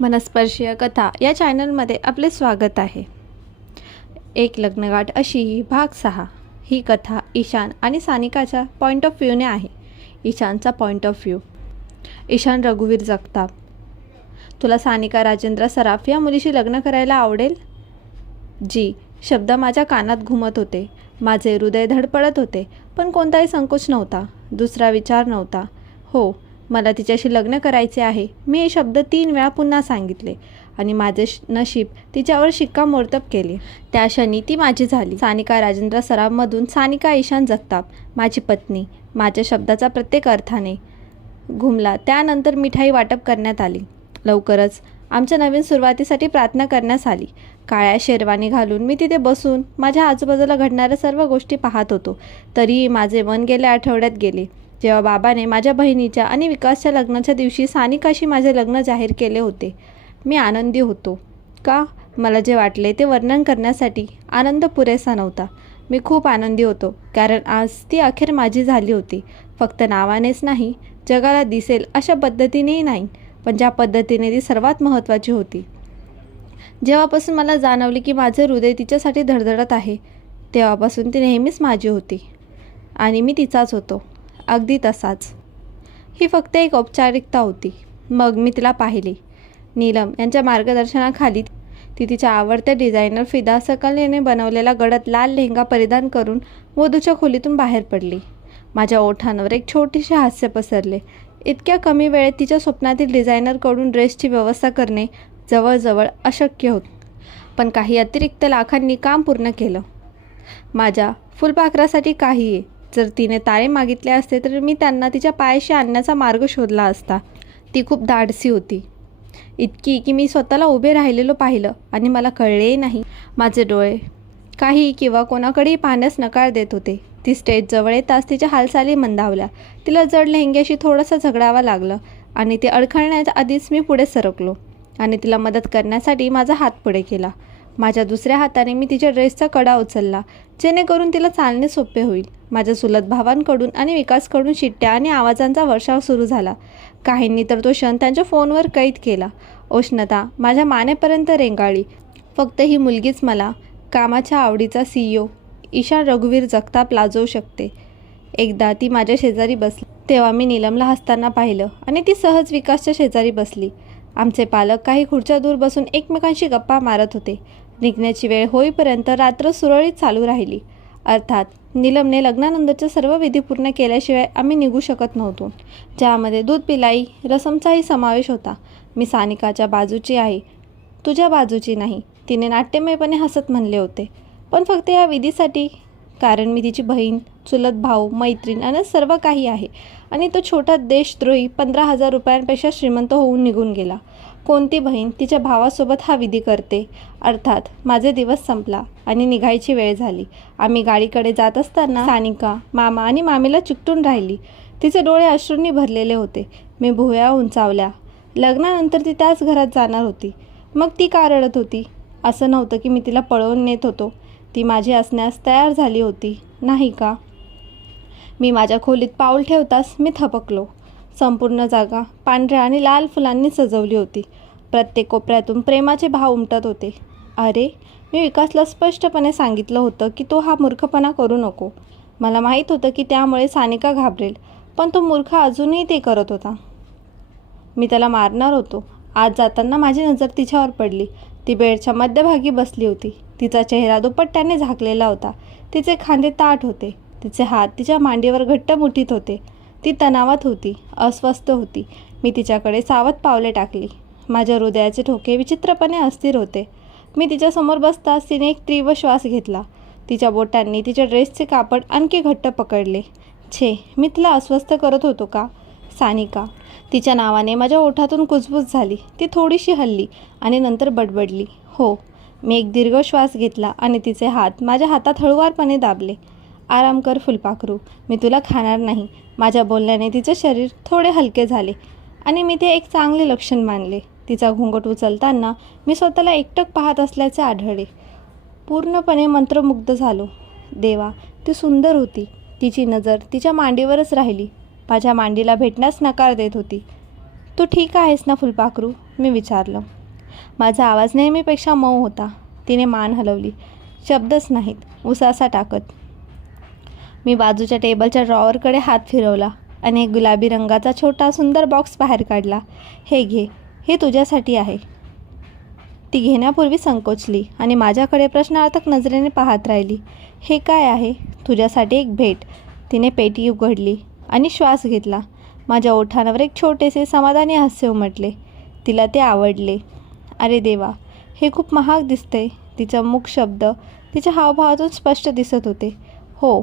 मनस्पर्शीय कथा या चॅनलमध्ये आपले स्वागत आहे. एक लग्नगाठ अशी ही भाग सहा. ही कथा ईशान आणि सानिकाच्या पॉईंट ऑफ व्ह्यूने आहे. ईशानचा पॉईंट ऑफ व्ह्यू ईशान रघुवीर जगताप. तुला सानिका राजेंद्र सराफ या मुलीशी लग्न करायला आवडेल? जी शब्द माझ्या कानात घुमत होते. माझे हृदय धडपडत होते पण कोणताही संकोच नव्हता. दुसरा विचार नव्हता. हो मला तिच्याशी लग्न करायचे आहे. मी हे शब्द तीन वेळा पुन्हा सांगितले आणि माझे श- नशीब तिच्यावर शिक्कामोर्तब केले. त्या क्षणी ती माझी झाली. सानिका राजेंद्र सराफमधून सानिका ईशान जगताप माझी पत्नी. माझ्या शब्दाचा प्रत्येक अर्थाने घुमला. त्यानंतर मिठाई वाटप करण्यात आली. लवकरच आमच्या नवीन सुरुवातीसाठी प्रार्थना करण्यास आली. काळ्या शेरवानी घालून मी तिथे बसून माझ्या आजूबाजूला घडणाऱ्या सर्व गोष्टी पाहत होतो. तरीही माझे मन गेल्या आठवड्यात गेले. जेव्हा बाबाने माझ्या बहिणीच्या आणि विकासच्या लग्नाच्या दिवशी सानिकाशी माझे लग्न जाहीर केले होते मी आनंदी होतो. का? मला जे वाटले ते वर्णन करण्यासाठी आनंद पुरेसा नव्हता. मी खूप आनंदी होतो कारण आज ती अखेर माझी झाली होती. फक्त नावानेच नाही जगाला दिसेल अशा पद्धतीनेही नाही पण ज्या पद्धतीने ती सर्वात महत्त्वाची होती. जेव्हापासून मला जाणवले की माझे हृदय तिच्यासाठी धडधडत आहे तेव्हापासून ती नेहमीच माझी होती आणि मी तिचाच होतो. अगदी तसाच. ही फक्त एक औपचारिकता होती. मग मी तिला पाहिली. नीलम यांच्या मार्गदर्शनाखाली ती तिच्या आवडत्या डिझायनर फिदा सकलेने बनवलेला गडद लाल लेहंगा परिधान करून वधूच्या खोलीतून बाहेर पडली. माझ्या ओठांवर एक छोटीशी हास्य पसरले. इतक्या कमी वेळेत तिच्या स्वप्नातील डिझायनरकडून ड्रेसची व्यवस्था करणे जवळजवळ अशक्य होत. पण काही अतिरिक्त लाखांनी काम पूर्ण केलं. माझ्या फुलपाखरासाठी काही आहे जर तिने तारे मागितले असते तर मी त्यांना तिच्या पायाशी आणण्याचा मार्ग शोधला असता. ती खूप धाडसी होती. इतकी की मी स्वतःला उभे राहिलेलो पाहिलं आणि मला कळलेही नाही. माझे डोळे काही किंवा कोणाकडेही पाहण्यास नकार देत होते. ती स्टेजजवळ येताच तिच्या हालचाली मंदावल्या. तिला जड लेहंग्याशी थोडंसं झगडावं लागलं आणि ते अडखळण्याच्या आधीच मी पुढे सरकलो आणि तिला मदत करण्यासाठी माझा हात पुढे केला. माझ्या दुसऱ्या हाताने मी तिच्या ड्रेसचा कडा उचलला. जेणेकरून तिला चालणे सोपे होईल. माझ्या सुलत भावांकडून आणि विकासकडून शिट्ट्या आणि आवाजांचा वर्षाव सुरू झाला. काहींनी तर तो क्षण त्यांच्या फोनवर कैद केला. उष्णता माझ्या मानेपर्यंत रेंगाळी फक्त ही मुलगीच मला कामाच्या आवडीचा सी ई ओ ईशान रघुवीर जगताप लाजवू शकते. एकदा ती माझ्या शेजारी बसली. तेव्हा मी नीलमला हसताना पाहिलं आणि ती सहज विकासच्या शेजारी बसली. आमचे पालक काही खुर्च्या दूर बसून एकमेकांशी गप्पा मारत होते. निघण्याची वेळ होईपर्यंत रात्र सुरळीत चालू राहिली. अर्थात निलमने लग्नानंतरच्या सर्व विधी पूर्ण केल्याशिवाय आम्ही निघू शकत नव्हतो. ज्यामध्ये दूध पिलाई रसमचाही समावेश होता. मी सानिकाच्या बाजूची आहे तुझ्या बाजूची नाही तिने नाट्यमयपणे हसत म्हणले होते. पण फक्त या विधीसाठी कारण मी तिची बहीण चुलत भाऊ मैत्रीण आणि सर्व काही आहे आणि तो छोटा देशद्रोही पंधरा हजार रुपयांपेक्षा श्रीमंत होऊन निघून गेला. कोणती बहीण तिच्या भावासोबत हा विधी करते? अर्थात माझे दिवस संपला आणि निघायची वेळ झाली. आम्ही गाडीकडे जात असताना सानिका मामा आणि मामीला चिकटून राहिली. तिचे डोळे अश्रूंनी भरलेले होते. मी भुवया उंचावल्या. लग्नानंतर ती त्याच घरात जाणार होती. मग ती का रडत होती? असं नव्हतं की मी तिला पळवून नेत होतो. ती माझी असण्यास तयार झाली होती. नाही का? मी माझ्या खोलीत पाऊल ठेवताच मी थपकलो. संपूर्ण जागा पांढऱ्या आणि लाल फुलांनी सजवली होती. प्रत्येक कोपऱ्यातून प्रेमाचे भाव उमटत होते. अरे मी विकासला स्पष्टपणे सांगितलं होतं की तो हा मूर्खपणा करू नको. मला माहीत होतं की त्यामुळे सानिका घाबरेल पण तो मूर्ख अजूनही ते करत होता. मी त्याला मारणार होतो. आज जाताना माझी नजर तिच्यावर पडली. ती बेडच्या मध्यभागी बसली होती. तिचा चेहरा दुपट्ट्याने झाकलेला होता. तिचे खांदे ताट होते. तिचे हात तिच्या मांडीवर घट्ट मुठीत होते. ती तणावात होती अस्वस्थ होती. मी तिच्याकडे सावध पावले टाकली. माझ्या हृदयाचे ठोके विचित्रपणे अस्थिर होते. मी तिच्यासमोर बसताच तिने एक तीव्र श्वास घेतला. तिच्या बोटांनी तिच्या ड्रेसचे कापड आणखी घट्ट पकडले. छे मी तिला अस्वस्थ करत होतो का? सानिका तिच्या नावाने माझ्या ओठातून कुजबूज झाली. ती थोडीशी हल्ली आणि नंतर बडबडली. हो मी एक दीर्घ श्वास घेतला आणि तिचे हात माझ्या हातात हळुवारपणे दाबले. आराम कर फुलपाखरू. मी तुला खाणार नाही. माझ्या बोलण्याने तिचे शरीर थोडे हलके झाले आणि मी ते एक चांगले लक्षण मानले. तिचा घुंगट उचलताना मी स्वतःला एकटक पाहत असल्याचे आढळले. पूर्णपणे मंत्रमुग्ध झालो. देवा ती सुंदर होती. तिची नजर तिच्या मांडीवरच राहिली. माझ्या मांडीला भेटण्यास नकार देत होती. तू ठीक आहेस ना फुलपाखरू? मी विचारलं. माझा आवाज नेहमीपेक्षा मऊ होता. तिने मान हलवली. शब्दच नाहीत. उसासा टाकत. मी बाजूच्या टेबलच्या ड्रॉवरकडे हात फिरवला आणि एक गुलाबी रंगाचा छोटा सुंदर बॉक्स बाहेर काढला. हे घे हे तुझ्यासाठी आहे. ती घेण्यापूर्वी संकोचली आणि माझ्याकडे प्रश्नार्थक नजरेने पाहत राहिली. हे काय आहे? तुझ्यासाठी एक भेट. तिने पेटी उघडली आणि श्वास घेतला. माझ्या ओठांवर एक छोटेसे समाधानी हास्य उमटले. तिला ते आवडले. अरे देवा हे खूप महाग दिसते तिचा मुख शब्द तिच्या हावभावातून स्पष्ट दिसत होते. हो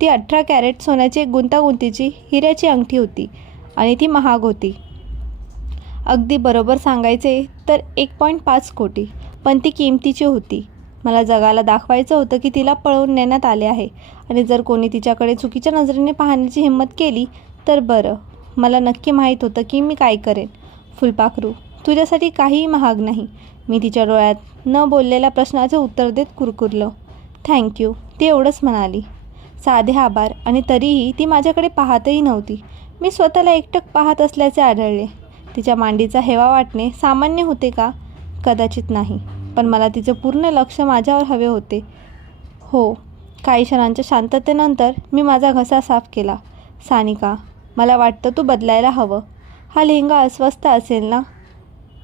ती अठरा कॅरेट सोन्याची एक गुंतागुंतीची हिऱ्याची अंगठी होती आणि ती महाग होती. अगदी बरोबर सांगायचे तर एक पॉईंट पाच कोटी पण ती किमतीची होती. मला जगाला दाखवायचं होतं की तिला पळवून नेण्यात आले आहे आणि जर कोणी तिच्याकडे चुकीच्या नजरेने पाहण्याची हिंमत केली तर बरं. मला नक्की माहीत होतं की मी काय करेन. फुलपाखरू तुझ्यासाठी काहीही महाग नाही. मी तिच्या डोळ्यात न बोललेल्या प्रश्नाचे उत्तर देत कुरकुरलं. थँक्यू ती एवढंच म्हणाली. साधे आभार. आणि तरीही ती माझ्याकडे पाहतही नव्हती. मी स्वतःला एकटक पाहत असल्याचे आढळले. तिच्या मांडीचा हेवा वाटणे सामान्य होते का? कदाचित नाही. पण मला तिचे पूर्ण लक्ष माझ्यावर हवे होते. हो काही क्षणांच्या शांततेनंतर मी माझा घसा साफ केला. सानिका मला वाटतं तू बदलायला हवं. हा लेहंगा अस्वस्थ असेल ना?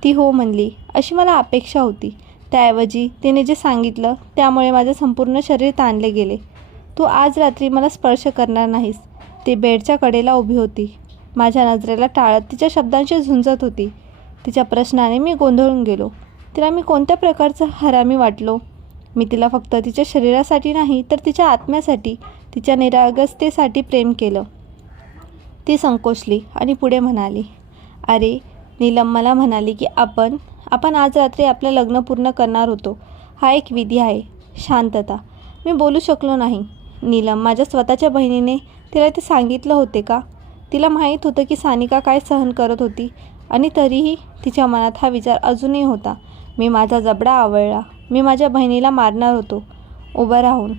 ती हो म्हणली. अशी मला अपेक्षा होती. त्याऐवजी तिने जे सांगितलं त्यामुळे माझे संपूर्ण शरीर ताणले गेले. तू आज रात्री मला स्पर्श करणार नाहीस. ती बेडच्या कडेला उभी होती. माझ्या नजरेला टाळत तिच्या शब्दांशी झुंजत होती. तिच्या प्रश्नाने मी गोंधळून गेलो. तिला मी कोणत्या प्रकारचा हरामी वाटलो? मी तिला फक्त तिच्या शरीरासाठी नाही तर तिच्या आत्म्यासाठी तिच्या निरागसतेसाठी प्रेम केलं. ती संकोचली आणि पुढे म्हणाली अरे नीलम मला म्हणाली की आपण आपण आज रात्री आपलं लग्न पूर्ण करणार होतो. हा एक विधी आहे शांतता. मी बोलू शकलो नाही. नीलम माझ्या स्वतःच्या बहिणीने तिला ते सांगितलं होते का? तिला माहीत होतं की सानिका काय सहन करत होती आणि तरीही तिच्या मनात हा विचार अजूनही होता. मी माझा जबडा आवळला. मी माझ्या बहिणीला मारणार होतो. उभं राहून.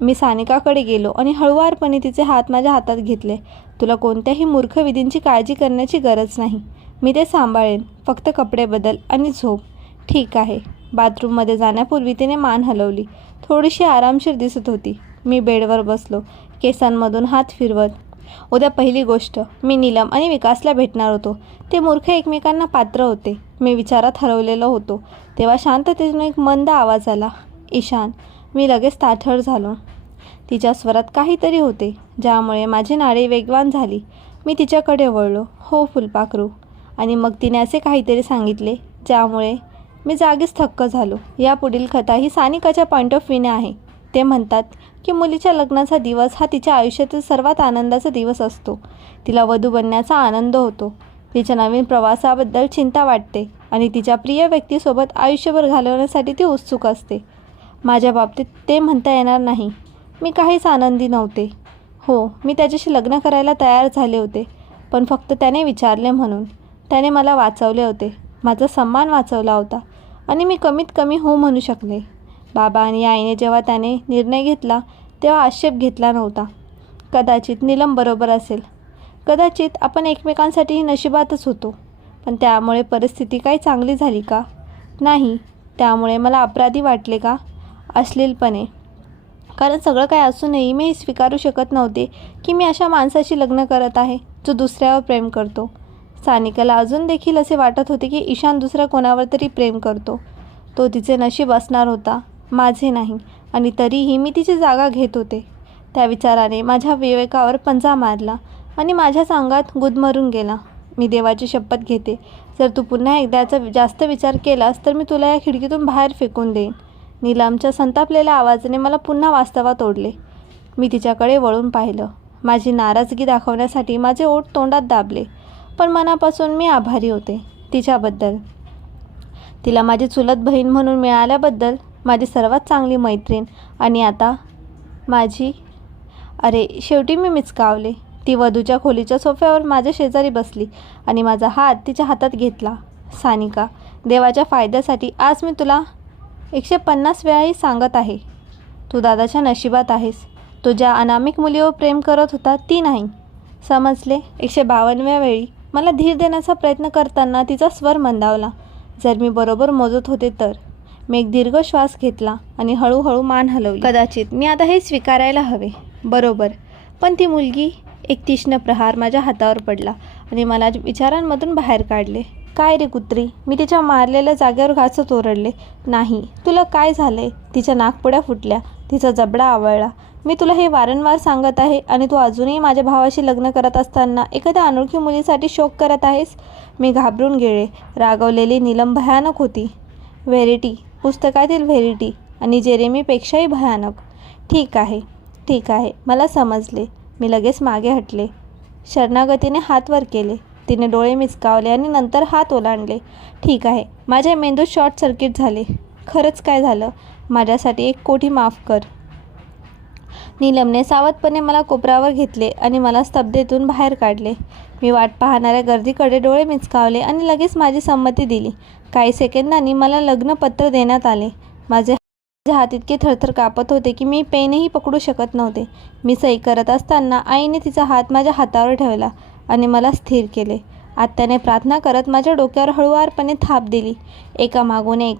मी सानिकाकडे गेलो आणि हळुवारपणे तिचे हात माझ्या हातात घेतले. तुला कोणत्याही मूर्ख विधींची काळजी करण्याची गरज नाही. मी ते सांभाळेन. फक्त कपडे बदल आणि झोप. ठीक आहे. बाथरूममध्ये जाण्यापूर्वी तिने मान हलवली. थोडीशी आरामशीर दिसत होती. मी बेडवर बसलो. केसांमधून हात फिरवत. उद्या पहिली गोष्ट मी नीलम आणि विकासला भेटणार होतो. ते मूर्ख एकमेकांना पात्र होते. मी विचारात हरवलेलो होतो. तेव्हा शांततेतून एक मंद आवाज आला. ईशान मी लगेच ताठर झालो. तिच्या स्वरात काहीतरी होते ज्यामुळे माझी नाडी वेगवान झाली. मी तिच्याकडे वळलो. हो फुलपाखरू. आणि मग तिने असे काहीतरी सांगितले ज्यामुळे मी जागीच थक्क झालो. या पुढील कथा ही सानिकाच्या पॉईंट ऑफ व्ह्यूने आहे. ते म्हणतात की मुलीच्या लग्नाचा दिवस हा तिच्या आयुष्यातील सर्वात आनंदाचा दिवस असतो. तिला वधू बनण्याचा आनंद होतो. तिच्या नवीन प्रवासाबद्दल चिंता वाटते आणि तिच्या प्रिय व्यक्तीसोबत आयुष्यभर घालवण्यासाठी ती उत्सुक असते. माझ्या बाबतीत ते म्हणता येणार नाही. मी काहीच आनंदी नव्हते. हो मी त्याच्याशी लग्न करायला तयार झाले होते पण फक्त त्याने विचारले म्हणून. त्याने मला वाचवले होते. माझा सन्मान वाचवला होता आणि मी कमीत कमी हो म्हणू शकले. बाबा आणि आईने जेव्हा त्याने निर्णय घेतला तेव्हा आक्षेप घेतला नव्हता. कदाचित नीलम बरोबर असेल. कदाचित आपण एकमेकांसाठी नशिबातच होतो. पण त्यामुळे परिस्थिती काही चांगली झाली का? नाही. त्यामुळे मला अपराधी वाटले का? अश्लीलपणे. कारण सगळं काय असूनही मी स्वीकारू शकत नव्हते की मी अशा माणसाशी लग्न करत आहे जो दुसऱ्यावर प्रेम करतो. सानिकाला अजून देखील असे वाटत होते की ईशान दुसऱ्या कोणावर तरी प्रेम करतो. तो तिचे नशीब असणार होता माझे नाही आणि तरीही मी तिची जागा घेत होते. त्या विचाराने माझ्या विवेकावर पंजा मारला आणि माझ्याच अंगात गुदमरून गेला. मी देवाची शपथ घेते. जर तू पुन्हा एकदाचा जास्त विचार केलास तर मी तुला या खिडकीतून बाहेर फेकून देईन. नीलमच्या संतापलेल्या आवाजाने मला पुन्हा वास्तवात ओढले. मी तिच्याकडे वळून पाहिलं. माझी नाराजगी दाखवण्यासाठी माझे ओठ तोंडात दाबले. पण मनापासून मी आभारी होते तिच्याबद्दल. तिला माझी चुलत बहीण म्हणून मिळाल्याबद्दल माझी सर्वात चांगली मैत्रीण आणि आता माझी. अरे शेवटी मी मिचकावले. ती वधूच्या खोलीच्या सोफ्यावर माझ्या शेजारी बसली आणि माझा हात तिच्या हातात घेतला. सानिका देवाच्या फायद्यासाठी आज मी तुला एकशे पन्नास वेळाही सांगत आहे. तू दादाच्या नशिबात आहेस. तो ज्या अनामिक मुलीवर प्रेम करत होता ती नाही. समजले? एकशे बावन्नव्या वेळी. मला धीर देण्याचा प्रयत्न करताना तिचा स्वर मंदावला. जर मी बरोबर मोजत होते तर? मी एक दीर्घ श्वास घेतला आणि हळूहळू मान हलवली. कदाचित. मी आता हे स्वीकारायला हवे. बरोबर. पण ती मुलगी एक तीक्ष्ण प्रहार माझ्या हातावर पडला आणि मला विचारांमधून बाहेर काढले. काय रे कुत्री? मी तिच्या मारलेल्या जागेवर घासत ओरडले. नाही. तुला काय झाले? तिच्या नागपुड्या फुटल्या. तिचा जबडा आवळला. मी तुला हे वारंवार सांगत आहे आणि तू अजूनही माझ्या भावाशी लग्न करत असताना एखाद्या अनोळखी मुलीसाठी शोक करत आहेस? मी घाबरून गेले. रागवलेली नीलम भयानक होती. व्हेरिटी पुस्तकातील व्हेरिटी आणि जेरेमीपेक्षाही भयानक. ठीक आहे ठीक आहे मला समजले. मी लगेच मागे हटले. शरणागतीने हात वर केले. तिने डोळे मिचकावले आणि नंतर हात ओलांडले. ठीक आहे माझ्या मेंदूत शॉर्ट सर्किट झाले. खरंच काय झालं? माझ्यासाठी एक कोटी माफ कर. नीलमने सावधपणे मला कोपऱ्यावर घेतले आणि मला स्तब्धेतून बाहेर काढले. मी वाट पाहणाऱ्या गर्दीकडे डोळे मिचकावले आणि लगेच माझी संमती दिली. काही सेकंदांनी मला लग्नपत्र देण्यात आले. माझे माझे हात इतके थरथर कापत होते की मी पेनही पकडू शकत नव्हते. मी सही करत असताना आईने तिचा हात माझ्या हातावर ठेवला आणि मला स्थिर केले. आत्याने प्रार्थना करत माझ्या डोक्यावर हळुवारपणे थाप दिली. एका मागून एक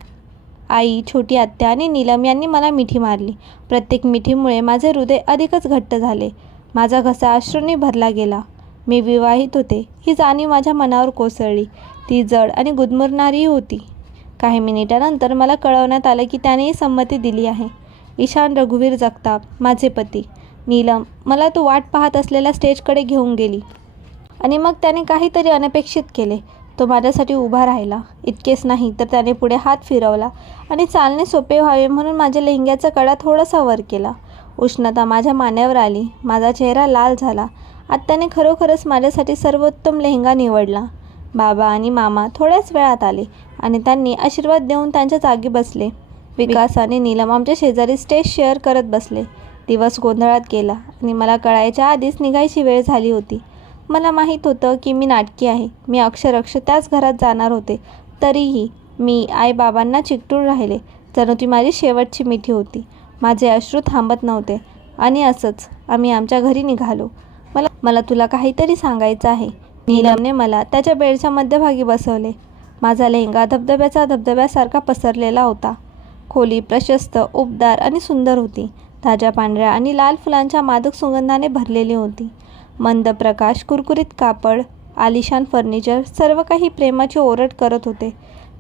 आई छोटी आत्या आणि नीलम यांनी मला मिठी मारली. प्रत्येक मिठीमुळे माझे हृदय अधिकच घट्ट झाले. माझा घसा अश्रूंनी भरला गेला. मी विवाहित होते. ही जाणीव माझ्या मनावर कोसळली. ती जड आणि गुदमरणारीही होती. काही मिनिटानंतर मला कळवण्यात आलं की त्यानेही संमती दिली आहे. ईशान रघुवीर जगताप माझे पती. नीलम मला तो वाट पाहत असलेल्या स्टेजकडे घेऊन गेली. आणि मग त्याने काहीतरी अनपेक्षित केले. तो माझ्यासाठी उभा राहिला. इतकेच नाही तर त्याने पुढे हात फिरवला आणि चालणे सोपे व्हावे म्हणून माझ्या लेहंग्याचा कडा थोडासा वर केला. उष्णता माझ्या मान्यावर आली. माझा चेहरा लाल झाला. आत्याने खरोखरच माझ्यासाठी सर्वोत्तम लेहंगा निवडला. बाबा आणि मामा थोड्याच वेळात आले आणि त्यांनी आशीर्वाद देऊन त्यांच्या जागी बसले. विकास आणि नीलम आमच्या शेजारी स्टेज शेअर करत बसले. दिवस गोंधळात गेला आणि मला कळायच्या आधीच निघायची वेळ झाली होती. मला माहीत होतं की मी नाटकी आहे. मी अक्षरक्ष त्याच घरात जाणार होते. तरीही मी आईबाबांना चिकटून राहिले. जणू ती माझी शेवटची मिठी होती. माझे अश्रू थांबत नव्हते. आणि असंच आम्ही आमच्या घरी निघालो. मला मला तुला काहीतरी सांगायचं आहे. नीलमने मला त्याच्या बेडच्या मध्यभागी बसवले. माझा लेहंगा धबधब्याचा धबधब्यासारखा पसरलेला होता. खोली प्रशस्त उबदार आणि सुंदर होती. ताज्या पांढऱ्या आणि लाल फुलांच्या मादक सुगंधाने भरलेली होती. मंद प्रकाश कुरकुरीत कापड आलिशान फर्निचर सर्व काही प्रेमाची ओरड करत होते.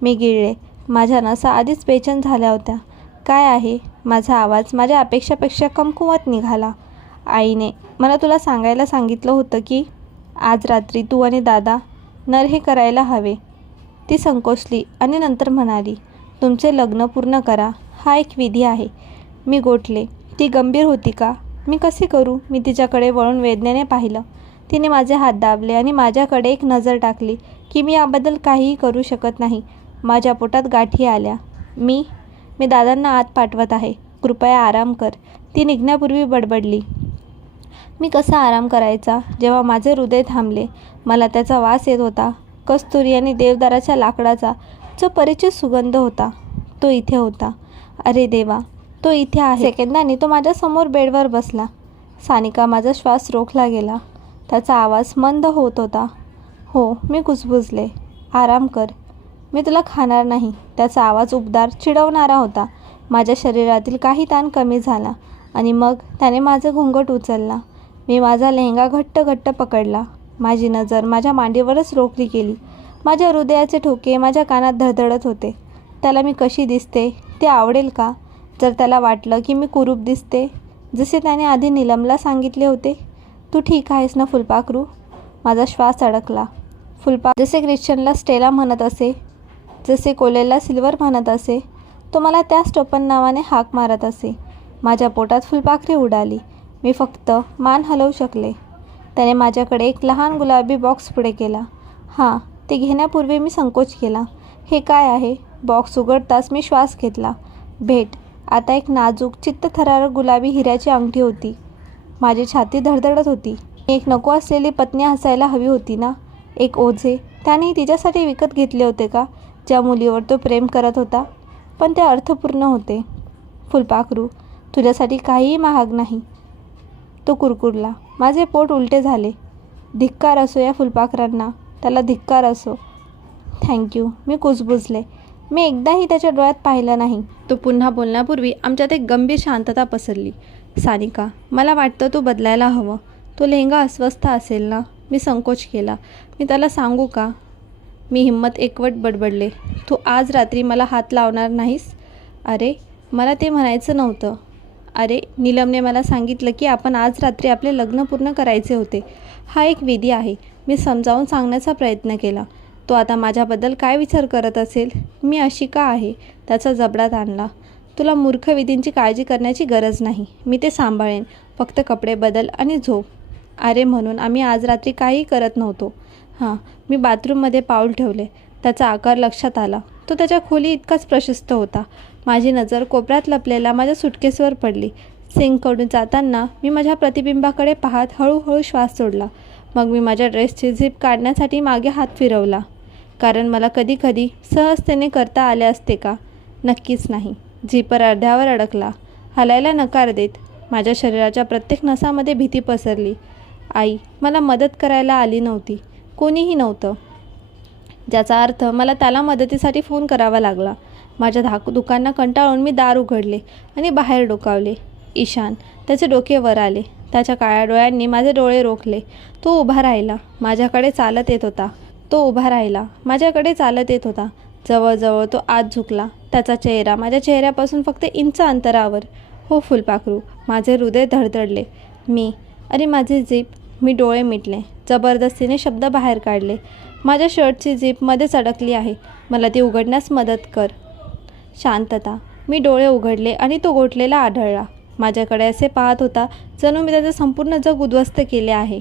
मी गिळले. माझ्या नसा आधीच बेचैन झाल्या होत्या. काय आहे? माझा आवाज माझ्या अपेक्षापेक्षा कमकुवत निघाला. आईने मला तुला सांगायला सांगितलं होतं की आज रात्री तू आणि दादा नर हे करायला हवे. ती संकोचली आणि नंतर म्हणाली तुमचे लग्न पूर्ण करा. हा एक विधी आहे. मी गोठले. ती गंभीर होती का? मी कसे करू? मी तिच्याकडे वळून वेदनेने पाहिलं. तिने माझे हात दाबले आणि माझ्याकडे एक नजर टाकली की मी याबद्दल काहीही करू शकत नाही. माझ्या पोटात गाठी आल्या. मी मी दादांना आत पाठवत आहे. कृपया आराम कर. ती निघण्यापूर्वी बडबडली. मी कसा आराम करायचा? जेव्हा माझे हृदय थांबले मला त्याचा वास येत होता. कस्तुरी आणि देवदाराच्या लाकडाचा जो परिचित सुगंध होता तो इथे होता. अरे देवा तो इथे आहे. सेकंदाने तो माझ्यासमोर बेडवर बसला. सानिका माझा श्वास रोखला गेला. त्याचा आवाज मंद होत होता. हो मी कुजबुजले. आराम कर. मी तुला खाणार नाही. त्याचा आवाज उबदार चिडवणारा होता. माझ्या शरीरातील काही ताण कमी झाला आणि मग त्याने माझं घुंगट उचलला. मी माझा लेहंगा घट्ट घट्ट पकडला. माझी नजर माझ्या मांडीवरच रोखली गेली. माझ्या हृदयाचे ठोके माझ्या कानात धडधडत होते. त्याला मी कशी दिसते? ते आवडेल का? जर त्याला वाटलं की मी कुरूप दिसते. जसे त्याने आधी निलमला सांगितले होते तू ठीक आहेस ना फुलपाखरू? माझा श्वास अडकला. फुलपा जसे ख्रिश्चनला स्टेला म्हणत असे जसे कोलेला सिल्वर म्हणत असे तो मला त्याच टोपन नावाने हाक मारत असे. माझ्या पोटात फुलपाखरी उडाली. मी फक्त मान हलवू शकले. त्याने माझ्याकडे एक लहान गुलाबी बॉक्स पुढे केला. हां ते घेण्यापूर्वी मी संकोच केला. हे काय आहे? बॉक्स उघडताच मी श्वास घेतला. भेट आता एक नाजूक चित्तथरारक गुलाबी हिऱ्याची अंगठी होती. माझी छाती धडधडत होती. एक नको असलेली पत्नी हसायला हवी होती ना? एक ओझे. त्याने तिच्यासाठी विकत घेतले होते का? ज्या मुलीवर तो प्रेम करत होता. पण ते अर्थपूर्ण होते. फुलपाखरू तुझ्यासाठी काहीही महाग नाही. तो कुरकुरला. माझे पोट उलटे झाले. धिक्कार असो या फुलपाखरांना. त्याला धिक्कार असो. थँक्यू. मी कुजबुजले. मी एकदाही त्याच्या डोळ्यात पाहिलं नाही. तो पुन्हा बोलण्यापूर्वी आमच्यात एक गंभीर शांतता पसरली. सानिका मला वाटतं तू बदलायला हवं. तो लेहंगा अस्वस्थ असेल ना? मी संकोच केला. मी त्याला सांगू का? मी हिंमत एकवट बडबडले. तू आज रात्री मला हात लावणार नाहीस? अरे मला ते म्हणायचं नव्हतं. अरे नीलमने मला सांगितलं की आपण आज रात्री आपले लग्न पूर्ण करायचे होते. हा एक विधी आहे. मी समजावून सांगण्याचा प्रयत्न केला. तो आता माझ्याबद्दल काय विचार करत असेल? मी अशी का आहे? त्याचा जबडात आणला. तुला मूर्ख विधींची काळजी करण्याची गरज नाही. मी ते सांभाळेन. फक्त कपडे बदल आणि झोप. अरे म्हणून आम्ही आज रात्री काहीही करत नव्हतो. हां मी बाथरूममध्ये पाऊल ठेवले. त्याचा आकार लक्षात आला. तो त्याच्या खोली इतकाच प्रशस्त होता. माझी नजर कोपऱ्यात लपलेला माझ्या सुटकेसवर पडली. सिंककडून जाताना मी माझ्या प्रतिबिंबाकडे पाहत हळूहळू श्वास सोडला. मग मी माझ्या ड्रेसची झीप काढण्यासाठी मागे हात फिरवला. कारण मला कधीकधी सहजतेने करता आले असते का? नक्कीच नाही. झीपर अर्ध्यावर अडकला. हलायला नकार देत माझ्या शरीराच्या प्रत्येक नसामध्ये भीती पसरली. आई मला मदत करायला आली नव्हती. कोणीही नव्हतं. ज्याचा अर्थ मला त्याला मदतीसाठी फोन करावा लागला. माझ्या धाक दुकांना कंटाळून मी दार उघडले आणि बाहेर डोकावले. ईशान त्याचे डोके वर आले. त्याच्या काळ्या डोळ्यांनी माझे डोळे रोखले. तो उभा राहिला. माझ्याकडे चालत येत होता. तो उभा राहिला. माझ्याकडे चालत येत होता. जवळजवळ तो आत झुकला. त्याचा चेहरा माझ्या चेहऱ्यापासून फक्त इंच अंतरावर. हो फुलपाखरू. माझे हृदय धडधडले. मी. अरे माझी जीप. मी डोळे मिटले. जबरदस्तीने शब्द बाहेर काढले. माझ्या शर्टची जीप मध्येच अडकली आहे. मला ती उघडण्यास मदत कर. शांतता. मी डोळे उघडले आणि तो गोठलेला आढळला. माझ्याकडे असे पाहत होता जणू मी त्याचं संपूर्ण जग उद्ध्वस्त केले आहे.